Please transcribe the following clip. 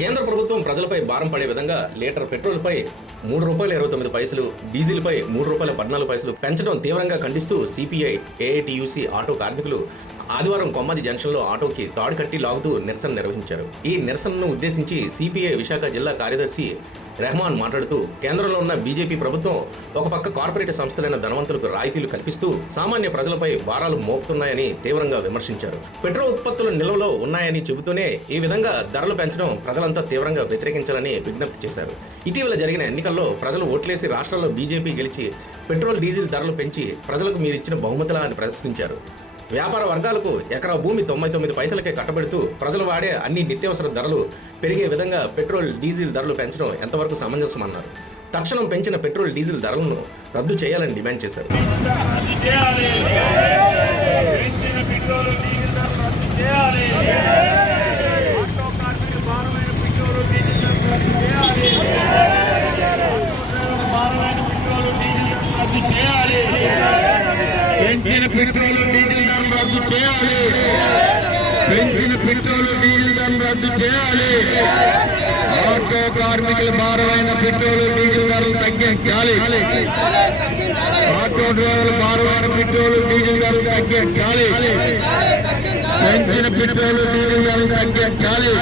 కేంద్ర ప్రభుత్వం ప్రజలపై భారం పడే విధంగా లీటర్ పెట్రోల్పై ₹3.29, డీజిల్పై ₹3.14 పెంచడం తీవ్రంగా ఖండిస్తూ సిపిఐ, ఏఐటియుసి ఆటో కార్మికులు ఆదివారం కొమ్మది జంక్షన్లో ఆటోకి తాడు కట్టి లాగుతూ నిరసన నిర్వహించారు. ఈ నిరసనను ఉద్దేశించి సిపిఐ విశాఖ జిల్లా కార్యదర్శి రెహమాన్ మాట్లాడుతూ, కేంద్రంలో ఉన్న బీజేపీ ప్రభుత్వం ఒక పక్క కార్పొరేట్ సంస్థలైన ధనవంతులకు రాయితీలు కల్పిస్తూ సామాన్య ప్రజలపై భారాలు మోపుతున్నాయని తీవ్రంగా విమర్శించారు. పెట్రోల్ ఉత్పత్తులు నిల్వలో ఉన్నాయని చెబుతూనే ఈ విధంగా ధరలు పెంచడం ప్రజలంతా తీవ్రంగా వ్యతిరేకించాలని విజ్ఞప్తి చేశారు. ఇటీవల జరిగిన ఎన్నికల్లో ప్రజలు ఓట్లేసి రాష్ట్రాల్లో బీజేపీ గెలిచి పెట్రోల్, డీజిల్ ధరలు పెంచి ప్రజలకు మీరిచ్చిన బహుమతులా అని ప్రశ్నించారు. వ్యాపార వర్గాలకు ఎకరా భూమి 99 పైసలకే కట్టబెడుతూ ప్రజలు వాడే అన్ని నిత్యావసర ధరలు పెరిగే విధంగా పెట్రోల్, డీజిల్ ధరలు పెంచడం ఎంతవరకు సమంజసమన్నారు. తక్షణం పెంచిన పెట్రోల్, డీజిల్ ధరలను రద్దు చేయాలని డిమాండ్ చేశారు. పెంచిన పెట్రోల్, డీజిల్ ధరలు రద్దు చేయాలి. పెంచిన పెట్రోల్, డీజిల్ ధరలు రద్దు చేయాలి. ఆటో కార్మికుల భారమైన పెట్రోల్, డీజిల్ ధరలు తగ్గించాలి. ఆటో డ్రైవర్ల భారమైన పెట్రోల్, డీజిల్ ధరలు తగ్గించాలి. పెంచిన పెట్రోల్, డీజిల్ ధరలు తగ్గించాలి.